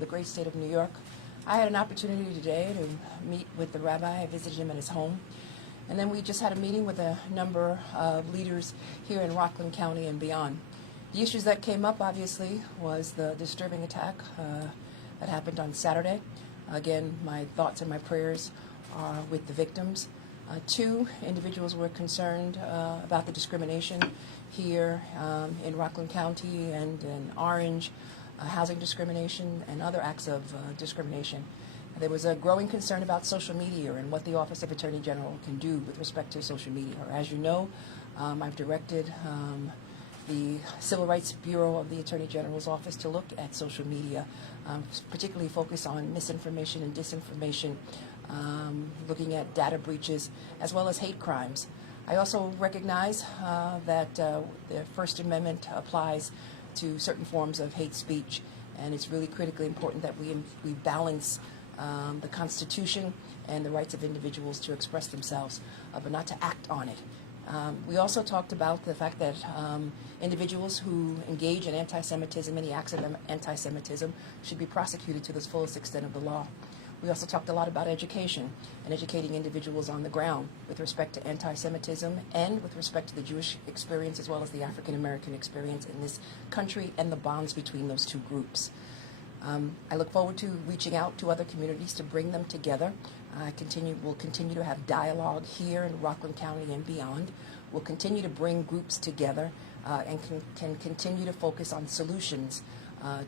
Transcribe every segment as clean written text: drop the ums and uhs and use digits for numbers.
the great state of New York. I had an opportunity today to meet with the rabbi. I visited him at his home. And then we just had a meeting with a number of leaders here in Rockland County and beyond. The issues that came up, obviously, was the disturbing attack that happened on Saturday. Again, my thoughts and my prayers are with the victims. Two individuals were concerned about the discrimination here in Rockland County and in Orange, housing discrimination and other acts of discrimination. There was a growing concern about social media and what the Office of Attorney General can do with respect to social media. As you know, I've directed the Civil Rights Bureau of the Attorney General's office to look at social media, particularly focus on misinformation and disinformation, looking at data breaches as well as hate crimes. I also recognize that the First Amendment applies to certain forms of hate speech, and it's really critically important that we balance the Constitution and the rights of individuals to express themselves, but not to act on it. We also talked about the fact that individuals who engage in anti-Semitism, any acts of anti-Semitism, should be prosecuted to the fullest extent of the law. We also talked a lot about education and educating individuals on the ground with respect to anti-Semitism and with respect to the Jewish experience as well as the African-American experience in this country and the bonds between those two groups. I look forward to reaching out to other communities to bring them together. We'll continue to have dialogue here in Rockland County and beyond. We'll continue to bring groups together and can continue to focus on solutions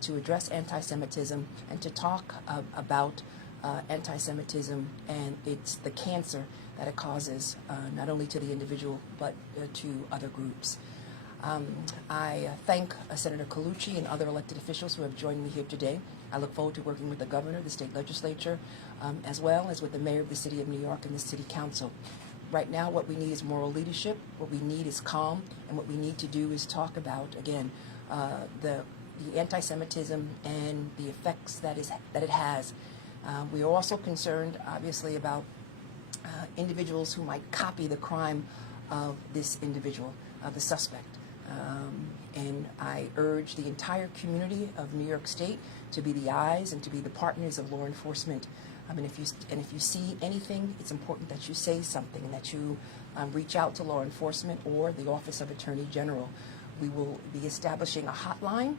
to address anti-Semitism and to talk about anti-Semitism and it's the cancer that it causes not only to the individual but to other groups. I thank Senator Colucci and other elected officials who have joined me here today. I look forward to working with the governor, the state legislature, as well as with the mayor of the city of New York and the city council. Right now, what we need is moral leadership, what we need is calm, and what we need to do is talk about, again, the anti-Semitism and the effects that it has. We are also concerned, obviously, about individuals who might copy the crime of this individual, the suspect. And I urge the entire community of New York State to be the eyes and to be the partners of law enforcement. If you see anything, it's important that you say something, that you reach out to law enforcement or the Office of Attorney General. We will be establishing a hotline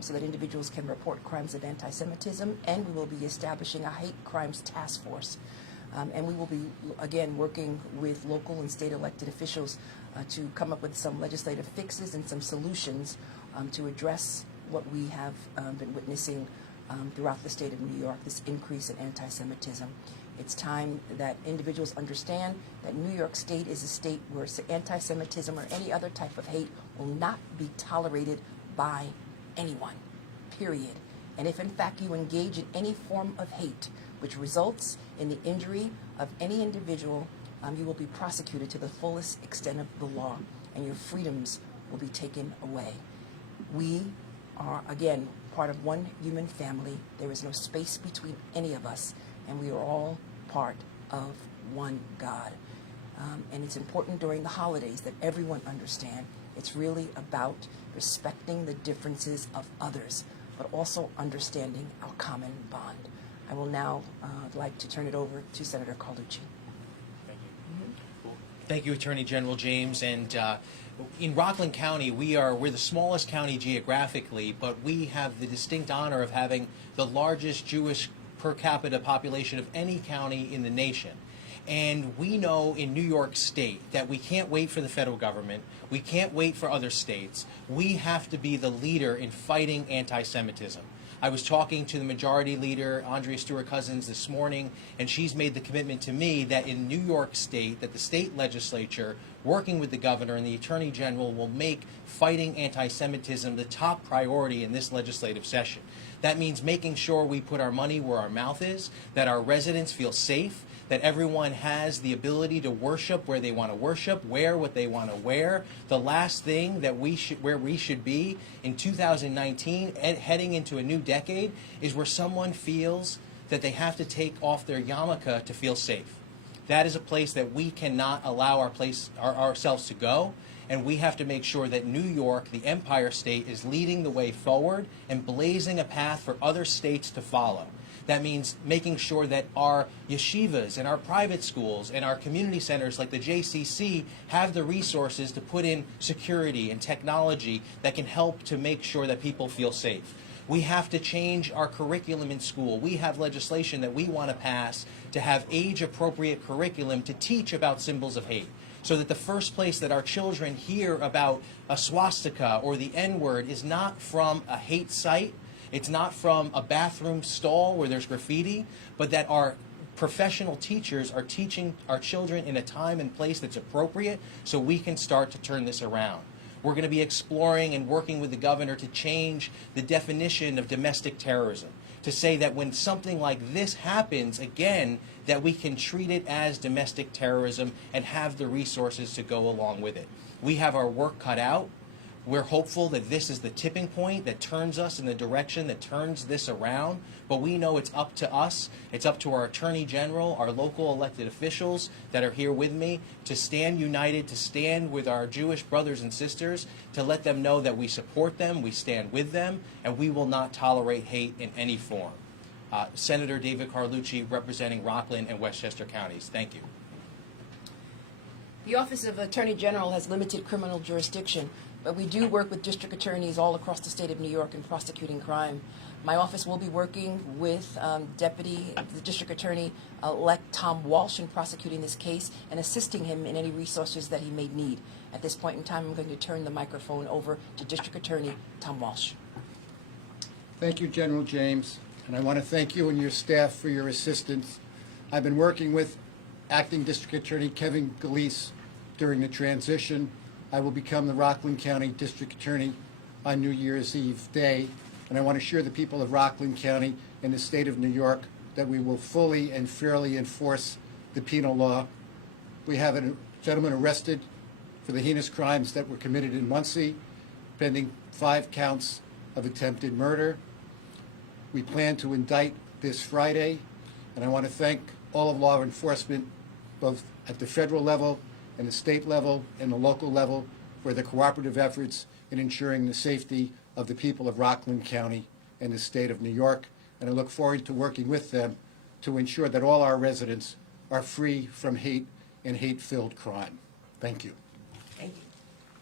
so that individuals can report crimes of anti-Semitism, and we will be establishing a hate crimes task force. And we will be, again, working with local and state elected officials to come up with some legislative fixes and some solutions to address what we have been witnessing throughout the state of New York, this increase in anti-Semitism. It's time that individuals understand that New York State is a state where anti-Semitism or any other type of hate will not be tolerated by anyone, period. And if in fact you engage in any form of hate which results in the injury of any individual, you will be prosecuted to the fullest extent of the law, and your freedoms will be taken away. We are, again, part of one human family. There is no space between any of us, and we are all part of one God. And it's important during the holidays that everyone understand it's really about respecting the differences of others, but also understanding our common bond. I will now like to turn it over to Senator Colucci. Thank you. Thank you, Attorney General James. And in Rockland County, we're the smallest county geographically, but we have the distinct honor of having the largest Jewish per capita population of any county in the nation. And we know in New York State that we can't wait for the federal government. We can't wait for other states. We have to be the leader in fighting anti-Semitism. I was talking to the majority leader, Andrea Stewart-Cousins, this morning, and she's made the commitment to me that in New York State, that the state legislature, working with the governor and the attorney general, will make fighting anti-Semitism the top priority in this legislative session. That means making sure we put our money where our mouth is, that our residents feel safe, that everyone has the ability to worship where they want to worship, wear what they want to wear. The last thing that where we should be in 2019, heading into a new decade, is where someone feels that they have to take off their yarmulke to feel safe. That is a place that we cannot allow ourselves to go, and we have to make sure that New York, the Empire State, is leading the way forward and blazing a path for other states to follow. That means making sure that our yeshivas and our private schools and our community centers like the JCC have the resources to put in security and technology that can help to make sure that people feel safe. We have to change our curriculum in school. We have legislation that we want to pass to have age-appropriate curriculum to teach about symbols of hate, so that the first place that our children hear about a swastika or the N-word is not from a hate site, it's not from a bathroom stall where there's graffiti, but that our professional teachers are teaching our children in a time and place that's appropriate so we can start to turn this around. We're going to be exploring and working with the governor to change the definition of domestic terrorism, to say that when something like this happens again, that we can treat it as domestic terrorism and have the resources to go along with it. We have our work cut out. We're hopeful that this is the tipping point that turns us in the direction that turns this around, but we know it's up to us, it's up to our Attorney General, our local elected officials that are here with me, to stand united, to stand with our Jewish brothers and sisters, to let them know that we support them, we stand with them, and we will not tolerate hate in any form. Senator David Carlucci, representing Rockland and Westchester counties. Thank you. The Office of Attorney General has limited criminal jurisdiction, but we do work with district attorneys all across the state of New York in prosecuting crime. My office will be working with the District Attorney-elect Tom Walsh in prosecuting this case and assisting him in any resources that he may need. At this point in time, I'm going to turn the microphone over to District Attorney Tom Walsh. Thank you, General James, and I want to thank you and your staff for your assistance. I've been working with Acting District Attorney Kevin Galeese during the transition. I will become the Rockland County District Attorney on New Year's Eve day, and I want to assure the people of Rockland County and the state of New York that we will fully and fairly enforce the penal law. We have a gentleman arrested for the heinous crimes that were committed in Muncie, pending 5 counts of attempted murder. We plan to indict this Friday, and I want to thank all of law enforcement, both at the federal level and the state level and the local level, for their cooperative efforts in ensuring the safety of the people of Rockland County and the state of New York. And I look forward to working with them to ensure that all our residents are free from hate and hate-filled crime. Thank you. Thank you.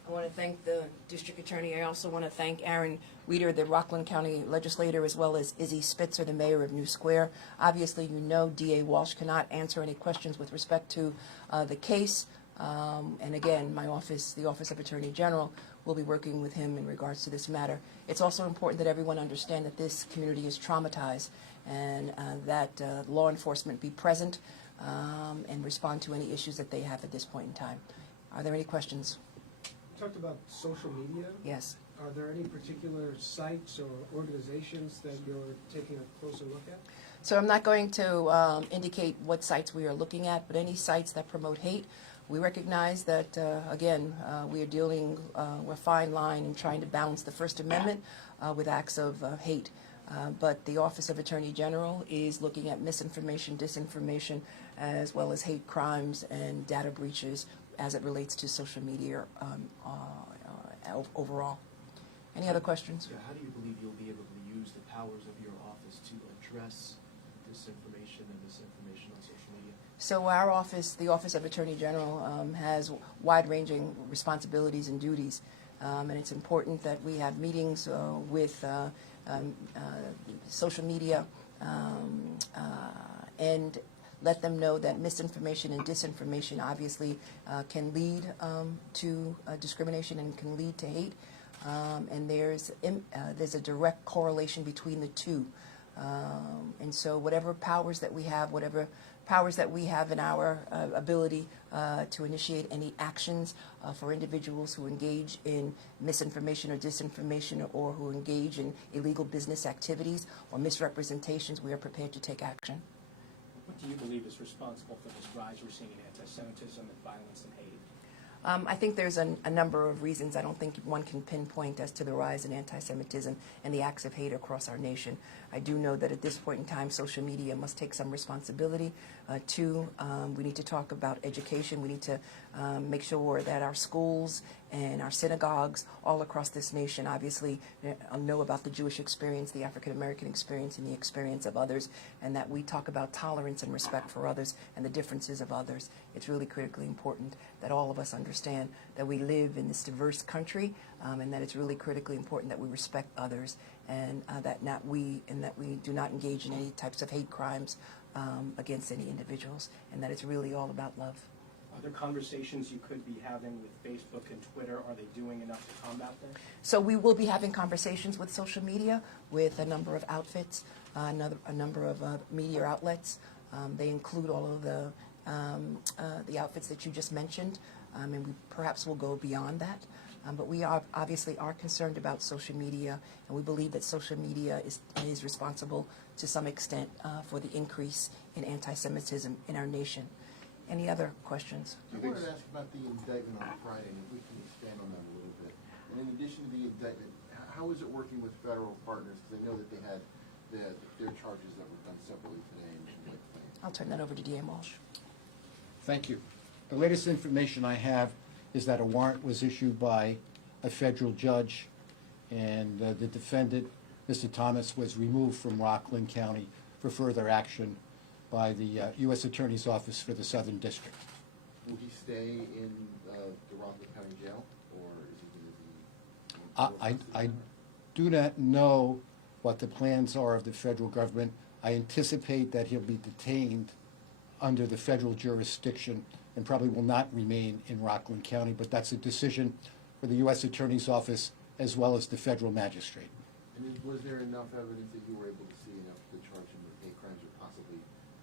I want to thank the District Attorney. I also want to thank Aaron Weeder, the Rockland County legislator, as well as Izzy Spitzer, the mayor of New Square. Obviously, you know D.A. Walsh cannot answer any questions with respect to the case. And again, my office, the Office of Attorney General, will be working with him in regards to this matter. It's also important that everyone understand that this community is traumatized and that law enforcement be present and respond to any issues that they have at this point in time. Are there any questions? You talked about social media. Yes. Are there any particular sites or organizations that you're taking a closer look at? So I'm not going to indicate what sites we are looking at, but any sites that promote hate. We recognize that, again, we are dealing with a fine line in trying to balance the First Amendment with acts of hate. But the Office of Attorney General is looking at misinformation, disinformation, as well as hate crimes and data breaches as it relates to social media overall. Any other questions? Yeah, how do you believe you'll be able to use the powers of your office to address disinformation and misinformation on social media? So our office, the Office of Attorney General, has wide-ranging responsibilities and duties, and it's important that we have meetings with social media and let them know that misinformation and disinformation obviously can lead to discrimination and can lead to hate, and there's a direct correlation between the two. And so whatever powers that we have in our ability to initiate any actions for individuals who engage in misinformation or disinformation or who engage in illegal business activities or misrepresentations, we are prepared to take action. What do you believe is responsible for this rise we're seeing in anti-Semitism and violence and hate? I think there's a number of reasons. I don't think one can pinpoint as to the rise in anti-Semitism and the acts of hate across our nation. I do know that at this point in time, social media must take some responsibility. Two, we need to talk about education. We need to make sure that our schools and our synagogues all across this nation obviously know about the Jewish experience, the African American experience, and the experience of others, and that we talk about tolerance and respect for others and the differences of others. It's really critically important that all of us understand that we live in this diverse country, and that it's really critically important that we respect others, and that we do not engage in any types of hate crimes against any individuals, and that it's really all about love. Are there conversations you could be having with Facebook and Twitter? Are they doing enough to combat that? So we will be having conversations with social media, with a number of outfits, a number of media outlets. They include all of the outfits that you just mentioned, and we perhaps will go beyond that. But we obviously are concerned about social media, and we believe that social media is responsible to some extent for the increase in anti-Semitism in our nation. Any other questions? I wanted to ask about the indictment on Friday, and if we can expand on that a little bit. And in addition to the indictment, how is it working with federal partners? Because I know that they had their charges that were done separately today in White Plains. I'll turn that over to D.A. Walsh. Thank you. The latest information I have is that a warrant was issued by a federal judge, and the defendant, Mr. Thomas, was removed from Rockland County for further action by the U.S. Attorney's Office for the Southern District. Will he stay in the Rockland County Jail, or is he going to be? I do not know what the plans are of the federal government. I anticipate that he'll be detained under the federal jurisdiction and probably will not remain in Rockland County, but that's a decision for the U.S. Attorney's Office as well as the federal magistrate. And was there enough evidence that you were able to see enough to charge him with hate crimes or possibly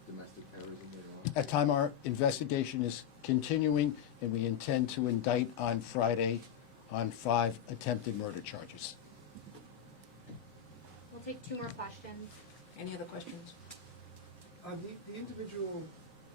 domestic terrorism later on? At time, our investigation is continuing, and we intend to indict on Friday on 5 attempted murder charges. We'll take 2 more questions. Any other questions? The individual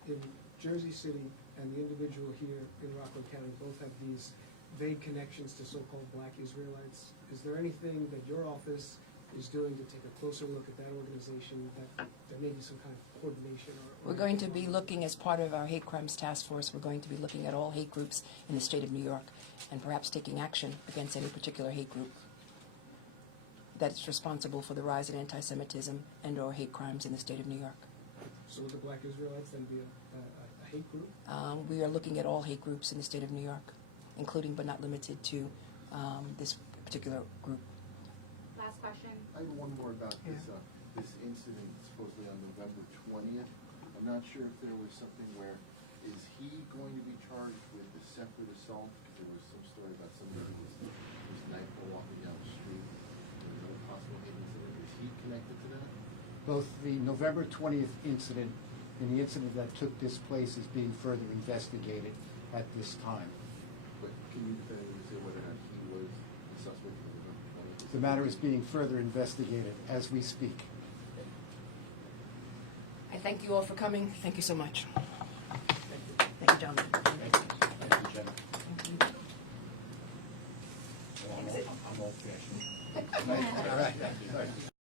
in Jersey City and the individual here in Rockland County both have these vague connections to so-called black Israelites. Is there anything that your office is doing to take a closer look at that organization, that there may be some kind of coordination? We're going to be looking, as part of our hate crimes task force, we're going to be looking at all hate groups in the state of New York and perhaps taking action against any particular hate group that's responsible for the rise in anti-Semitism and or hate crimes in the state of New York. So would the black Israelites then be a hate group? We are looking at all hate groups in the state of New York, including but not limited to this particular group. Last question. I have one more about this incident supposedly on November 20th. I'm not sure if there was something where, is he going to be charged with a separate assault? Because there was some story about somebody who was knifed walking down the street. There was no possible hate incident. Is he connected to that? Both the November 20th incident and the incident that took this place is being further investigated at this time. But can you definitively say whether or not he was the suspect in the November 20th? The matter is being further investigated as we speak. I thank you all for coming. Thank you so much. Thank you, gentlemen. Thank you, Jenna. Exit. I'm old-fashioned. All right.